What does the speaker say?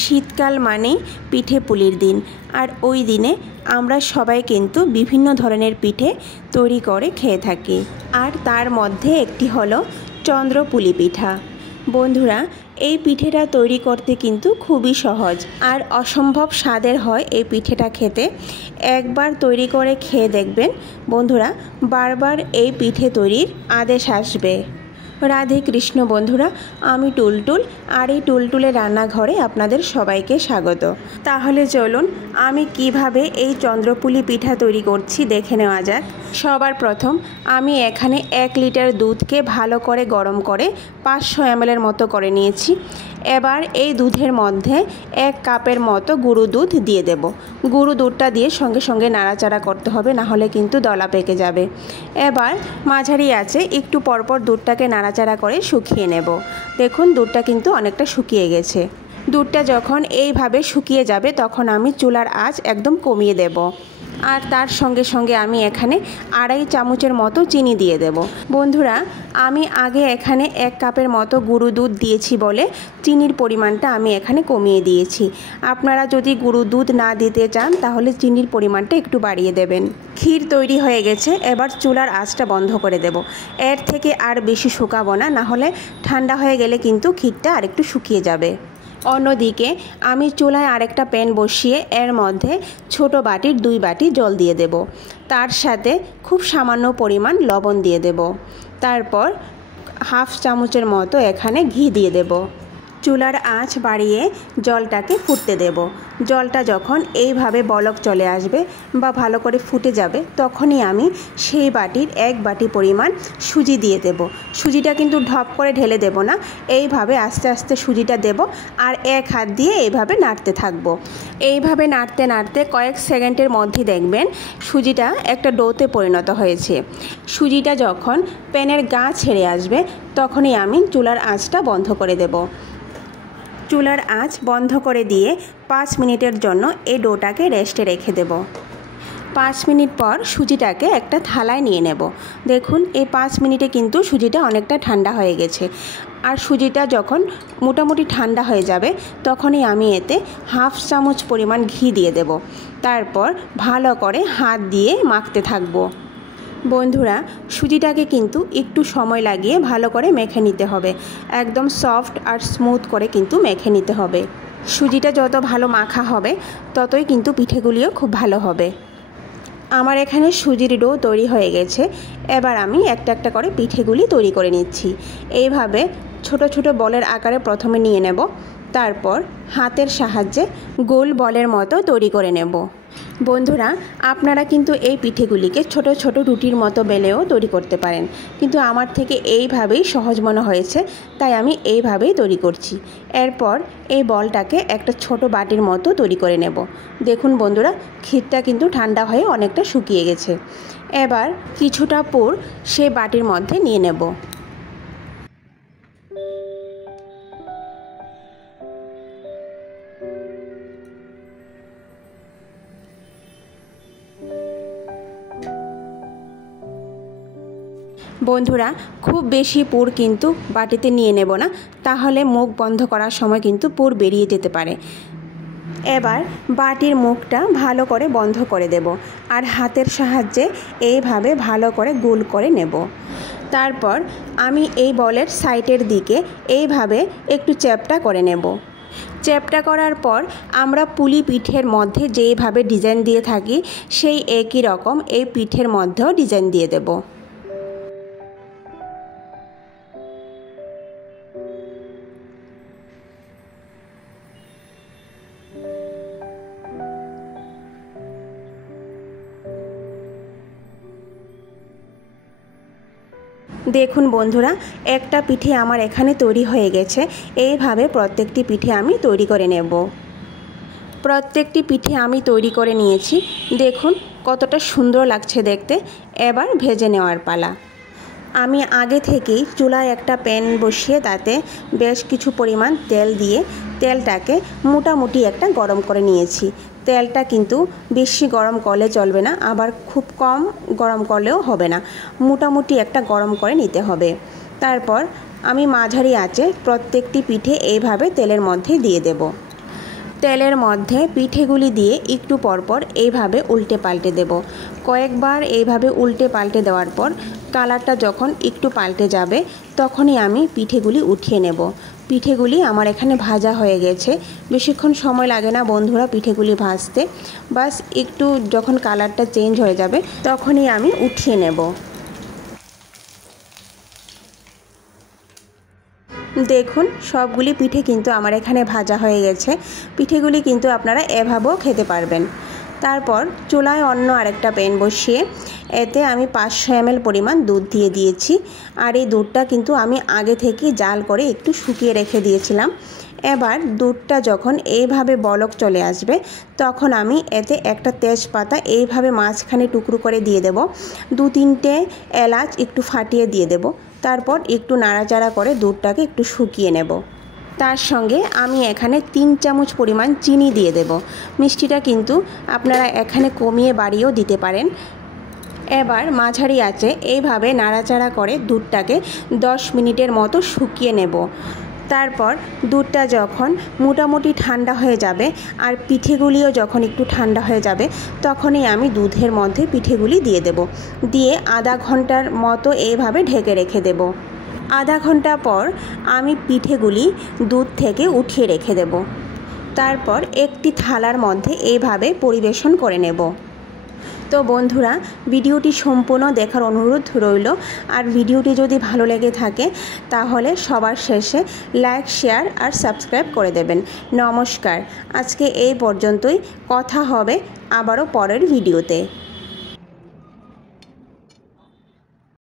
শীতকাল মানেই পিঠে পুলির দিন, আর ওই দিনে আমরা সবাই কিন্তু বিভিন্ন ধরনের পিঠে তৈরি করে খেয়ে থাকি। আর তার মধ্যে একটি হলো চন্দ্রপুলি পিঠা। বন্ধুরা, এই পিঠেটা তৈরি করতে কিন্তু খুবই সহজ আর অসম্ভব স্বাদের হয় এই পিঠেটা খেতে। একবার তৈরি করে খেয়ে দেখবেন বন্ধুরা, বারবার এই পিঠে তৈরির আদেশ আসবে। রাধে কৃষ্ণ বন্ধুরা, আমি টুলটুল, আর এই টুলটুলের রান্নাঘরে আপনাদের সবাইকে স্বাগত। তাহলে চলুন আমি কিভাবে এই চন্দ্রপুলি পিঠা তৈরি করছি দেখে নেওয়া যাক। সবার প্রথম আমি এখানে 1 লিটার দুধকে ভালো করে গরম করে 500 ml মতো করে নিয়েছি। এবার এই দুধের মধ্যে 1 কাপের মতো গুঁড়ো দুধ দিয়ে দেব। গুঁড়ো দুধটা দিয়ে সঙ্গে সঙ্গে নাড়াচাড়া করতে হবে, না হলে কিন্তু দলা পেকে যাবে। এবার মাঝারি আঁচে একটু পরপর দুধটাকে নাড়াচাড়া করে শুকিয়ে নেব। দেখুন দুধটা কিন্তু অনেকটা শুকিয়ে গেছে। দুধটা যখন এইভাবে শুকিয়ে যাবে তখন আমি চুলার আঁচ একদম কমিয়ে দেব। আর তার সঙ্গে সঙ্গে আমি এখানে 2.5 চামচের মতো চিনি দিয়ে দেব। বন্ধুরা, আমি আগে এখানে 1 কাপের মতো গুঁড়ো দুধ দিয়েছি বলে চিনির পরিমাণটা আমি এখানে কমিয়ে দিয়েছি। আপনারা যদি গুঁড়ো দুধ না দিতে চান তাহলে চিনির পরিমাণটা একটু বাড়িয়ে দেবেন। ক্ষীর তৈরি হয়ে গেছে, এবার চুলার আঁচটা বন্ধ করে দেব। এর থেকে আর বেশি শুকাবো না, না হলে ঠান্ডা হয়ে গেলে কিন্তু ক্ষীরটা আরেকটু শুকিয়ে যাবে। অন্যদিকে আমি চুলায় আরেকটা প্যান বসিয়ে এর মধ্যে ছোট বাটির 2 বাটি জল দিয়ে দেব। তার সাথে খুব সামান্য পরিমাণ লবণ দিয়ে দেব। তারপর 1/2 চামচের মতো এখানে ঘি দিয়ে দেব। চুলার আঁচ বাড়িয়ে জলটাকে ফুটতে দেব। জলটা যখন এইভাবে বলক চলে আসবে বা ভালো করে ফুটে যাবে তখনই আমি সেই বাটির 1 বাটি পরিমাণ সুজি দিয়ে দেব। সুজিটা কিন্তু ঢপ করে ঢেলে দেব না, এইভাবে আস্তে আস্তে সুজিটা দেব আর 1 হাত দিয়ে এইভাবে নাড়তে থাকব। এইভাবে নাড়তে নাড়তে কয়েক সেকেন্ডের মধ্যে দেখবেন সুজিটা একটা ডোতে পরিণত হয়েছে। সুজিটা যখন প্যানের গা ছেড়ে আসবে তখনই আমি চুলার আঁচটা বন্ধ করে দেব। চুলার আঁচ বন্ধ করে দিয়ে 5 মিনিটের জন্য এই ডোটাকে রেস্টে রেখে দেব। 5 মিনিট পর সুজিটাকে একটা থালায় নিয়ে নেব। দেখুন এই 5 মিনিটে কিন্তু সুজিটা অনেকটা ঠান্ডা হয়ে গেছে। আর সুজিটা যখন মোটামুটি ঠান্ডা হয়ে যাবে তখনই আমি এতে 1/2 চামচ পরিমাণ ঘি দিয়ে দেব। তারপর ভালো করে হাত দিয়ে মাখতে থাকবো। বন্ধুরা, সুজিটাকে কিন্তু একটু সময় লাগিয়ে ভালো করে মেখে নিতে হবে। একদম সফট আর স্মুথ করে কিন্তু মেখে নিতে হবে। সুজিটা যত ভালো মাখা হবে ততই কিন্তু পিঠেগুলিও খুব ভালো হবে। আমার এখানে সুজির ডো তৈরি হয়ে গেছে। এবার আমি একটা একটা করে পিঠেগুলি তৈরি করে নিচ্ছি। এইভাবে ছোট ছোট বলের আকারে প্রথমে নিয়ে নেব, তারপর হাতের সাহায্যে গোল বলের মতো তৈরি করে নেব। বন্ধুরা, আপনারা কিন্তু এই পিঠেগুলিকে ছোট ছোট রুটির মতো বেলেও তৈরি করতে পারেন, কিন্তু আমার থেকে এইভাবেই সহজ মনে হয়েছে তাই আমি এইভাবেই তৈরি করছি। এরপর এই বলটাকে একটা ছোট বাটির মতো তৈরি করে নেব। দেখুন বন্ধুরা, ক্ষীরটা কিন্তু ঠান্ডা হয়ে অনেকটা শুকিয়ে গেছে। এবার কিছুটা পুর সেই বাটির মধ্যে নিয়ে নেব। বন্ধুরা, খুব বেশি পুর কিন্তু বাটিতে নিয়ে নেব না, তাহলে মুখ বন্ধ করার সময় কিন্তু পুর বেরিয়ে যেতে পারে। এবার বাটির মুখটা ভালো করে বন্ধ করে দেব আর হাতের সাহায্যে এইভাবে ভালো করে গোল করে নেব। তারপর আমি এই বলের সাইডের দিকে এইভাবে একটু চ্যাপ্টা করে নেব। চ্যাপ্টা করার পর আমরা পুলি পিঠের মধ্যে যেইভাবে ডিজাইন দিয়ে থাকি সেই একই রকম এই পিঠের মধ্যেও ডিজাইন দিয়ে দেব। দেখুন বন্ধুরা, একটা পিঠে আমার এখানে তৈরি হয়ে গেছে। এইভাবে প্রত্যেকটি পিঠে আমি তৈরি করে নেব। প্রত্যেকটি পিঠে আমি তৈরি করে নিয়েছি। দেখুন কতটা সুন্দর লাগছে দেখতে। এবার ভেজে নেওয়ার পালা। আমি আগে থেকেই চুলায় একটা প্যান বসিয়ে তাতে বেশ কিছু পরিমাণ তেল দিয়ে তেলটাকে মোটামুটি একটা গরম করে নিয়েছি। তেলটা কিন্তু বেশি গরম করলে চলবে না, আবার খুব কম গরম করলেও হবে না। মোটামুটি একটা গরম করে নিতে হবে। তারপর আমি মাঝারি আঁচে প্রত্যেকটি পিঠে এইভাবে তেলের মধ্যে দিয়ে দেব। তেলের মধ্যে পিঠেগুলি দিয়ে একটু পরপর এইভাবে উল্টে পাল্টে দেব। কয়েকবার এইভাবে উল্টে পাল্টে দেওয়ার পর কালারটা যখন একটু পাল্টে যাবে তখনই আমি পিঠেগুলি উঠিয়ে নেব। পিঠেগুলি আমার এখানে ভাজা হয়ে গেছে, বেশিক্ষণ সময় লাগে না বন্ধুরা পিঠেগুলি ভাজতে। বাস একটু যখন কালারটা চেঞ্জ হয়ে যাবে তখনই আমি উঠিয়ে নেব। দেখুন সবগুলি পিঠে কিন্তু আমার এখানে ভাজা হয়ে গেছে। পিঠেগুলি কিন্তু আপনারা এভাবেও খেতে পারবেন। তারপর চুলায় অন্য আরেকটা প্যান বসিয়ে এতে আমি 500 ml পরিমাণ দুধ দিয়ে দিয়েছি। আর এই দুধটা কিন্তু আমি আগে থেকে জাল করে একটু শুকিয়ে রেখে দিয়েছিলাম। এবার দুধটা যখন এইভাবে বলক চলে আসবে তখন আমি এতে একটা তেজপাতা এইভাবে মাঝখানে টুকরো করে দিয়ে দেব। 2-3টে এলাচ একটু ফাটিয়ে দিয়ে দেব। তারপর একটু নাড়াচাড়া করে দুধটাকে একটু শুকিয়ে নেব। তার সঙ্গে আমি এখানে 3 চামচ পরিমাণ চিনি দিয়ে দেব। মিষ্টিটা কিন্তু আপনারা এখানে কমিয়ে বাড়িয়েও দিতে পারেন। এবার মাঝারি আঁচে এইভাবে নাড়াচাড়া করে দুধটাকে 10 মিনিটের মতো শুকিয়ে নেব। তারপর দুধটা যখন মোটামুটি ঠান্ডা হয়ে যাবে আর পিঠেগুলিও যখন একটু ঠান্ডা হয়ে যাবে তখনই আমি দুধের মধ্যে পিঠেগুলি দিয়ে দেব। দিয়ে আধা ঘন্টার মতো এইভাবে ঢেকে রেখে দেব। আধা ঘন্টা পর আমি পিঠেগুলি দুধ থেকে উঠিয়ে রেখে দেব। তারপর একটি থালার মধ্যে এইভাবে পরিবেশন করে নেব। তো বন্ধুরা ভিডিওটি সম্পূর্ণ দেখার অনুরোধ রইল। আর ভিডিওটি যদি ভালো লেগে থাকে তাহলে সবার শেষে লাইক, শেয়ার আর সাবস্ক্রাইব করে দেবেন। নমস্কার, আজকে এই পর্যন্তই। কথা হবে আবারও পরের ভিডিওতে।